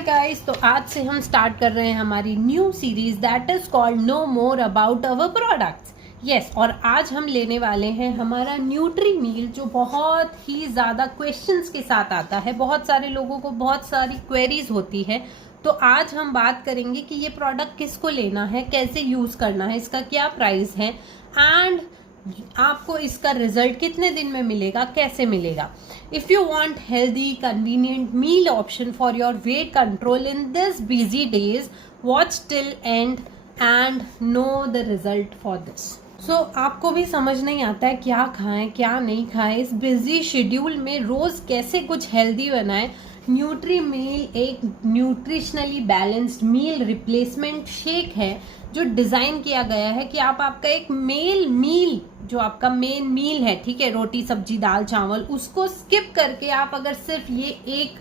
Hi guys, तो आज से हम स्टार्ट कर रहे हैं हमारी new series that is called know more about our products. Yes, और आज हम लेने वाले हैं हमारा न्यूट्री मील, जो बहुत ही ज़्यादा क्वेश्चंस के साथ आता है। बहुत सारे लोगों को बहुत सारी क्वेरीज होती है, तो आज हम बात करेंगे कि ये प्रोडक्ट किसको लेना है, कैसे यूज़ करना है, इसका क्या प्राइस है एंड आपको इसका रिजल्ट कितने दिन में मिलेगा, कैसे मिलेगा। If you want healthy convenient meal option for your weight control in this busy days, watch till end and know the result for this. So आपको भी समझ नहीं आता है क्या खाएं क्या नहीं खाएं, इस बिजी शेड्यूल में रोज कैसे कुछ हेल्दी बनाएं। न्यूट्री मील एक nutritionally balanced meal replacement shake है जो डिजाइन किया गया है कि आप आपका एक मील जो आपका मेन मील है, ठीक है, रोटी सब्जी दाल चावल, उसको स्किप करके आप अगर सिर्फ ये एक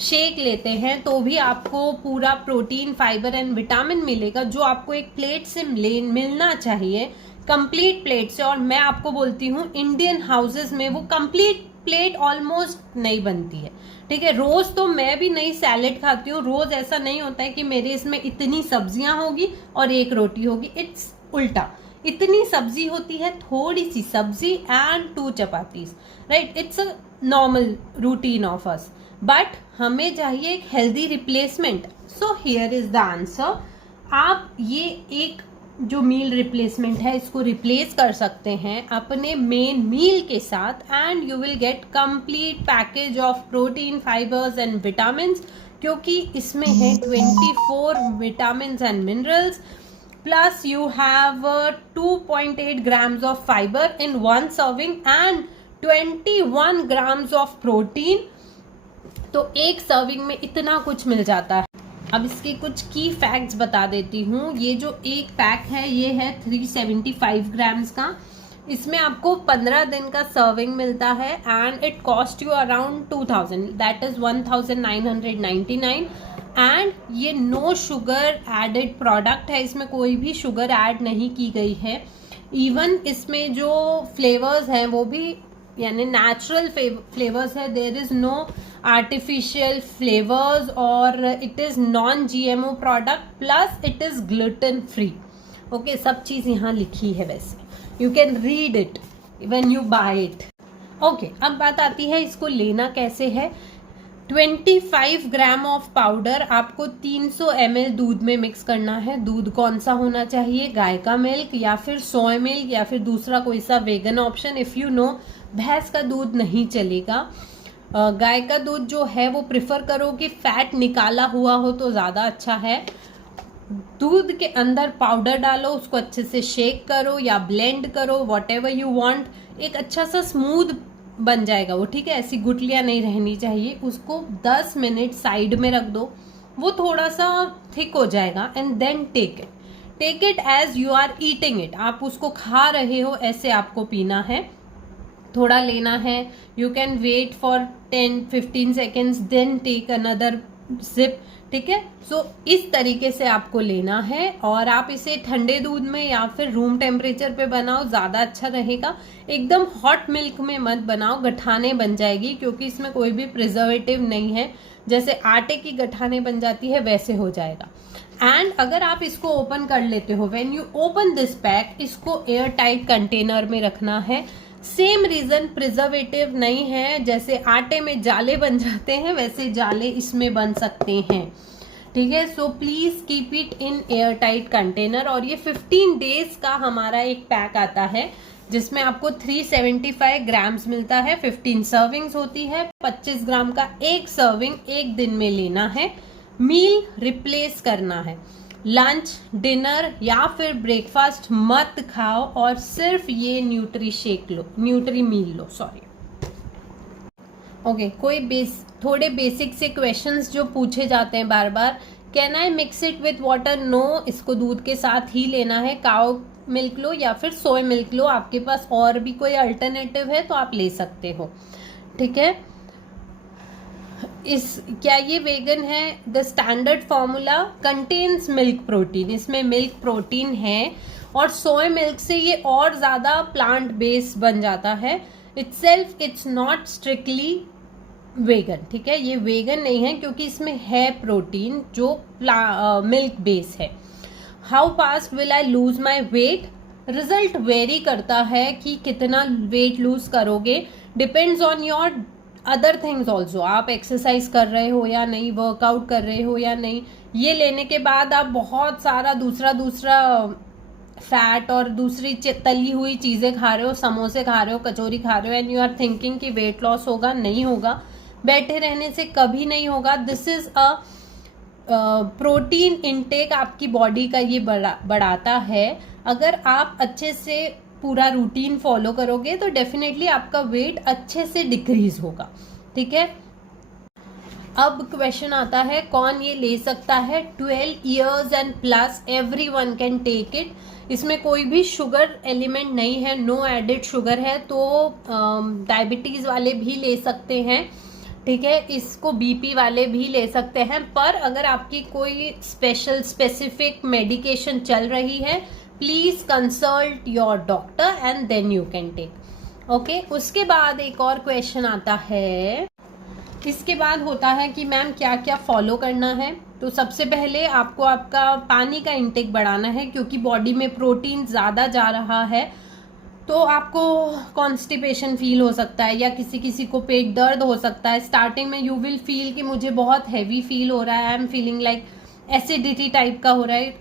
शेक लेते हैं तो भी आपको पूरा प्रोटीन फाइबर एंड विटामिन मिलेगा जो आपको एक प्लेट से मिलना चाहिए, कंप्लीट प्लेट से। और मैं आपको बोलती हूँ इंडियन हाउसेस में वो कंप्लीट प्लेट ऑलमोस्ट नहीं बनती है, ठीक है। रोज तो मैं भी नई सैलेड खाती हूँ, रोज ऐसा नहीं होता है कि मेरे इसमें इतनी सब्जियां होगी और एक रोटी होगी। इट्स उल्टा, इतनी सब्जी होती है, थोड़ी सी सब्जी and 2 chapatis, right. It's a normal routine of us, but हमें चाहिए एक healthy replacement. So here is the answer. आप ये एक जो मील रिप्लेसमेंट है इसको रिप्लेस कर सकते हैं अपने मेन मील के साथ and you will get complete package of protein fibres and vitamin, क्योंकि इसमें है 24 vitamin and minerals, plus you have 2.8 grams of fiber in one serving and 21 grams of protein। तो एक सर्विंग में इतना कुछ मिल जाता है। अब इसके कुछ की फैक्ट्स बता देती हूँ। ये जो एक पैक है ये है 375 ग्राम्स का। इसमें आपको 15 दिन का सर्विंग मिलता है and it cost you around 2000, that is 1999। And ये नो शुगर एडेड प्रोडक्ट है, इसमें कोई भी शुगर ऐड नहीं की गई है। इवन इसमें जो फ्लेवर्स हैं वो भी यानी नेचुरल फ्लेवर्स है, there is no artificial flavours और it is non GMO product, plus it is gluten free. Okay, सब चीज यहाँ लिखी है, वैसे you can read it when you buy it. Okay, अब बात आती है इसको लेना कैसे है। 25 ग्राम ऑफ पाउडर आपको 300 ml दूध में मिक्स करना है। दूध कौन सा होना चाहिए, गाय का मिल्क या फिर सोया मिल्क या फिर दूसरा कोई सा vegan option. If you know भैंस का दूध नहीं चलेगा, गाय का दूध जो है वो प्रिफर करो कि फैट निकाला हुआ हो तो ज़्यादा अच्छा है। दूध के अंदर पाउडर डालो, उसको अच्छे से शेक करो या ब्लेंड करो, वॉट एवर यू वॉन्ट। एक अच्छा सा स्मूथ बन जाएगा वो, ठीक है, ऐसी गुठलियाँ नहीं रहनी चाहिए। उसको 10 मिनट साइड में रख दो, वो थोड़ा सा थिक हो जाएगा and then take it as you are eating it. आप उसको खा रहे हो ऐसे आपको पीना है, थोड़ा लेना है। You can wait for 10-15 seconds then take another sip, ठीक है। सो इस तरीके से आपको लेना है और आप इसे ठंडे दूध में या फिर रूम टेम्परेचर पे बनाओ, ज़्यादा अच्छा रहेगा। एकदम हॉट मिल्क में मत बनाओ, गठाने बन जाएगी, क्योंकि इसमें कोई भी प्रिजर्वेटिव नहीं है। जैसे आटे की गठाने बन जाती है वैसे हो जाएगा। एंड अगर आप इसको ओपन कर लेते हो, when you open this pack, इसको एयर टाइट कंटेनर में रखना है। सेम रीजन, प्रिजर्वेटिव नहीं है। जैसे आटे में जाले बन जाते हैं वैसे जाले इसमें बन सकते हैं, ठीक है। So please keep it in air tight container. और ये 15 डेज का हमारा एक पैक आता है जिसमें आपको 375 ग्राम्स मिलता है। 15 सर्विंग्स होती है, 25 ग्राम का एक सर्विंग एक दिन में लेना है। मील रिप्लेस करना है, लंच डिनर या फिर ब्रेकफास्ट मत खाओ और सिर्फ ये न्यूट्री मील लो, सॉरी। ओके, थोड़े बेसिक से क्वेश्चंस जो पूछे जाते हैं बार बार। Can I mix it with water? No, इसको दूध के साथ ही लेना है। काउ मिल्क लो या फिर सोया मिल्क लो, आपके पास और भी कोई अल्टरनेटिव है तो आप ले सकते हो, ठीक है। क्या ये वेगन है? The standard formula contains milk protein, इसमें मिल्क प्रोटीन है और सोया मिल्क से ये और ज़्यादा प्लांट बेस्ड बन जाता है। Itself it's not strictly vegan, ठीक है, ये वेगन नहीं है क्योंकि इसमें है प्रोटीन जो मिल्क बेस है। How fast will I lose my weight, result very करता है कि कितना वेट लूज करोगे, depends on your other things also. आप एक्सरसाइज कर रहे हो या नहीं, वर्कआउट कर रहे हो या नहीं, ये लेने के बाद आप बहुत सारा दूसरा फैट और दूसरी तली हुई चीज़ें खा रहे हो, समोसे खा रहे हो, कचौरी खा रहे हो, एंड यू आर थिंकिंग कि वेट लॉस होगा, नहीं होगा, बैठे रहने से कभी नहीं होगा। This is a protein intake आपकी बॉडी का ये बढ़ाता है। अगर आप अच्छे से पूरा रूटीन फॉलो करोगे तो डेफिनेटली आपका वेट अच्छे से डिक्रीज होगा, ठीक है। अब क्वेश्चन आता है कौन ये ले सकता है, 12 years and plus everyone can take it. इसमें कोई भी शुगर एलिमेंट नहीं है, नो एडेड शुगर है, तो डायबिटीज वाले भी ले सकते हैं, ठीक है। इसको बीपी वाले भी ले सकते हैं, पर अगर आपकी कोई स्पेसिफिक मेडिकेशन चल रही है, please consult your doctor and then you can take, okay. उसके बाद एक और क्वेश्चन आता है, इसके बाद होता है कि मैम क्या क्या फॉलो करना है। तो सबसे पहले आपको आपका पानी का इंटेक बढ़ाना है, क्योंकि बॉडी में प्रोटीन ज़्यादा जा रहा है तो आपको कॉन्स्टिपेशन फील हो सकता है, या किसी किसी को पेट दर्द हो सकता है। स्टार्टिंग में यू विल फील कि मुझे बहुत हैवी फील हो रहा है, I am feeling like acidity type का हो रहा है।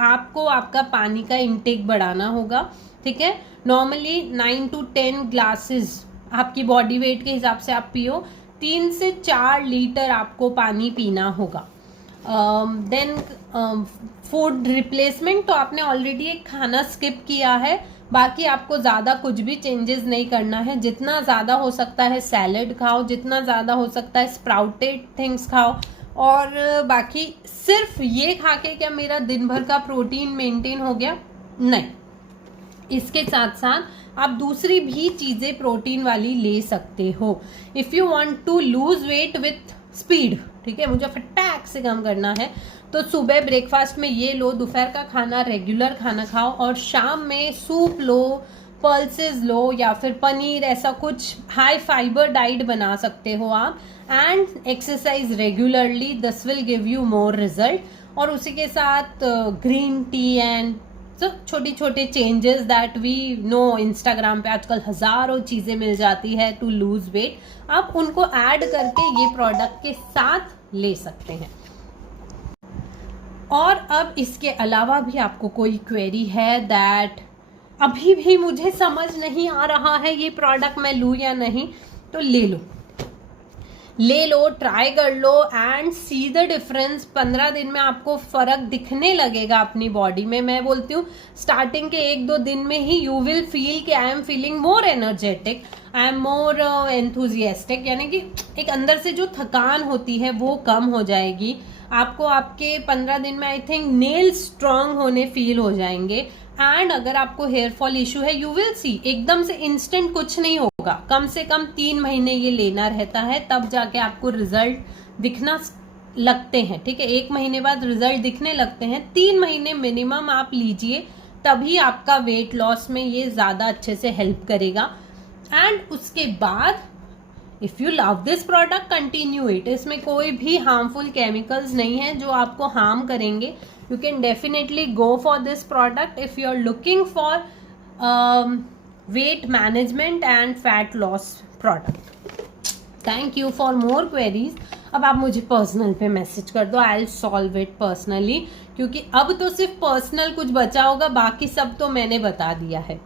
आपको आपका पानी का इंटेक बढ़ाना होगा, ठीक है। नॉर्मली 9 to 10 ग्लासेस आपकी बॉडी वेट के हिसाब से आप पियो, 3 से 4 लीटर आपको पानी पीना होगा। देन फूड रिप्लेसमेंट, तो आपने ऑलरेडी एक खाना स्किप किया है, बाकी आपको ज़्यादा कुछ भी चेंजेस नहीं करना है। जितना ज़्यादा हो सकता है सैलेड खाओ, जितना ज़्यादा हो सकता है स्प्राउटेड थिंग्स खाओ, और बाकी सिर्फ ये खा के क्या मेरा दिन भर का प्रोटीन मेंटेन हो गया, नहीं। इसके साथ साथ आप दूसरी भी चीज़ें प्रोटीन वाली ले सकते हो। If you want to lose weight with speed, ठीक है, मुझे फटाक से कम करना है, तो सुबह ब्रेकफास्ट में ये लो, दोपहर का खाना रेगुलर खाना खाओ, और शाम में सूप लो, पल्सेस लो, या फिर पनीर, ऐसा कुछ हाई फाइबर डाइट बना सकते हो आप। And exercise regularly, this will give you more result. और उसी के साथ ग्रीन टी एंड सब छोटी छोटे changes that we know, Instagram पे आजकल हजारों चीजें मिल जाती है टू लूज वेट, आप उनको ऐड करके ये प्रोडक्ट के साथ ले सकते हैं। और अब इसके अलावा भी आपको कोई क्वेरी है दैट अभी भी मुझे समझ नहीं आ रहा है ये प्रोडक्ट मैं लूँ या नहीं, तो ले लो, ट्राई कर लो एंड सी द डिफरेंस। 15 दिन में आपको फर्क दिखने लगेगा अपनी बॉडी में। मैं बोलती हूँ स्टार्टिंग के 1-2 दिन में ही यू विल फील कि I am feeling more energetic, I am more enthusiastic, यानी कि एक अंदर से जो थकान होती है वो कम हो जाएगी। आपको आपके 15 दिन में आई थिंक नेल स्ट्रांग होने फील हो जाएंगे। एंड अगर आपको हेयर फॉल इशू है, यू विल सी एकदम से इंस्टेंट कुछ नहीं होगा, कम से कम 3 महीने ये लेना रहता है, तब जाके आपको रिजल्ट दिखना लगते हैं, ठीक है। 1 महीने बाद रिजल्ट दिखने लगते हैं, 3 महीने मिनिमम आप लीजिए, तभी आपका वेट लॉस में ये ज़्यादा अच्छे से हेल्प करेगा। एंड उसके बाद if you love this product continue it. इसमें कोई भी हार्मफुल केमिकल्स नहीं है जो आपको हार्म करेंगे। You can definitely go for this product if you're looking for weight management and fat loss product. Thank you for more queries. अब आप मुझे पर्सनल पे मैसेज कर दो, I'll solve it personally, क्योंकि अब तो सिर्फ पर्सनल कुछ बचा होगा, बाकी सब तो मैंने बता दिया है।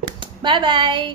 Bye bye.